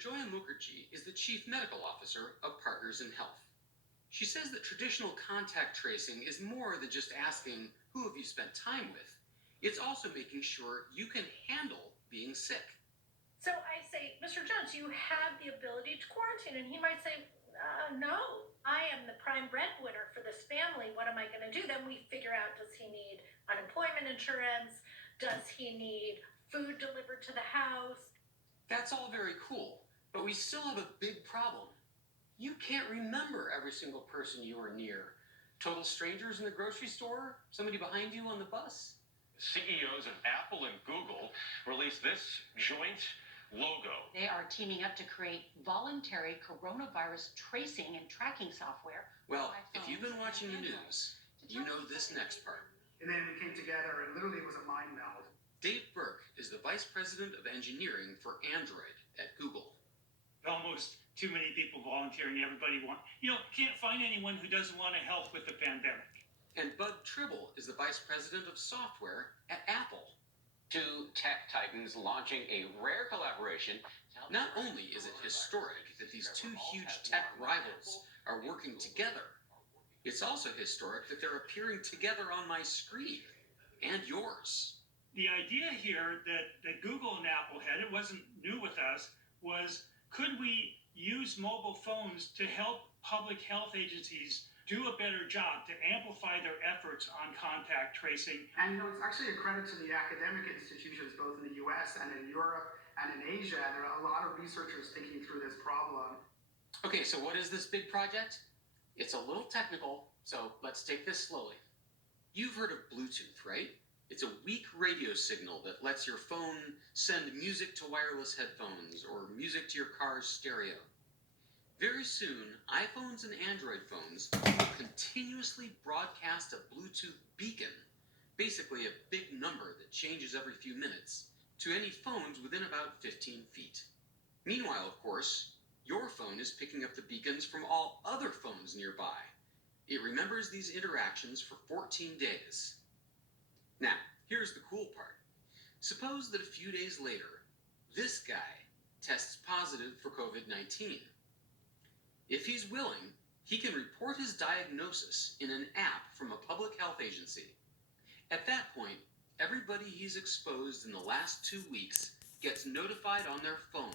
Joya Mukherjee is the Chief Medical Officer of Partners in Health. She says that traditional contact tracing is more than just asking, who have you spent time with? It's also making sure you can handle being sick. So I say, Mr. Jones, you have the ability to quarantine. And he might say, no, I am the prime breadwinner for this family. What am I going to do? Then we figure out, does he need unemployment insurance? Does he need food delivered to the house? That's all very cool, but we still have a big problem. You can't remember every single person you were near. Total strangers in the grocery store? Somebody behind you on the bus? CEOs of Apple and Google released this joint logo. They are teaming up to create voluntary coronavirus tracing and tracking software. Well, if you've been watching the news, you know this next part. And then we came together, and literally it was a mind meld. Dave Burke is the Vice President of Engineering for Android at Google. Almost too many people volunteering. Everybody can't find anyone who doesn't want to help with the pandemic. And Bud Tribble is the Vice President of Software at Apple. Two tech titans launching a rare collaboration. Not only is it historic that these two huge tech rivals are working together, it's also historic that they're appearing together on my screen and yours. The idea here that Google and Apple had, it wasn't new with us, was could we use mobile phones to help public health agencies do a better job to amplify their efforts on contact tracing? And it's actually a credit to the academic institutions, both in the US and in Europe and in Asia. There are a lot of researchers thinking through this problem. Okay, so what is this big project? It's a little technical, so let's take this slowly. You've heard of Bluetooth, right? It's a weak radio signal that lets your phone send music to wireless headphones or music to your car's stereo. Very soon, iPhones and Android phones will continuously broadcast a Bluetooth beacon, basically a big number that changes every few minutes, to any phones within about 15 feet. Meanwhile, of course, your phone is picking up the beacons from all other phones nearby. It remembers these interactions for 14 days. Now, here's the cool part. Suppose that a few days later, this guy tests positive for COVID-19. If he's willing, he can report his diagnosis in an app from a public health agency. At that point, everybody he's exposed in the last 2 weeks gets notified on their phones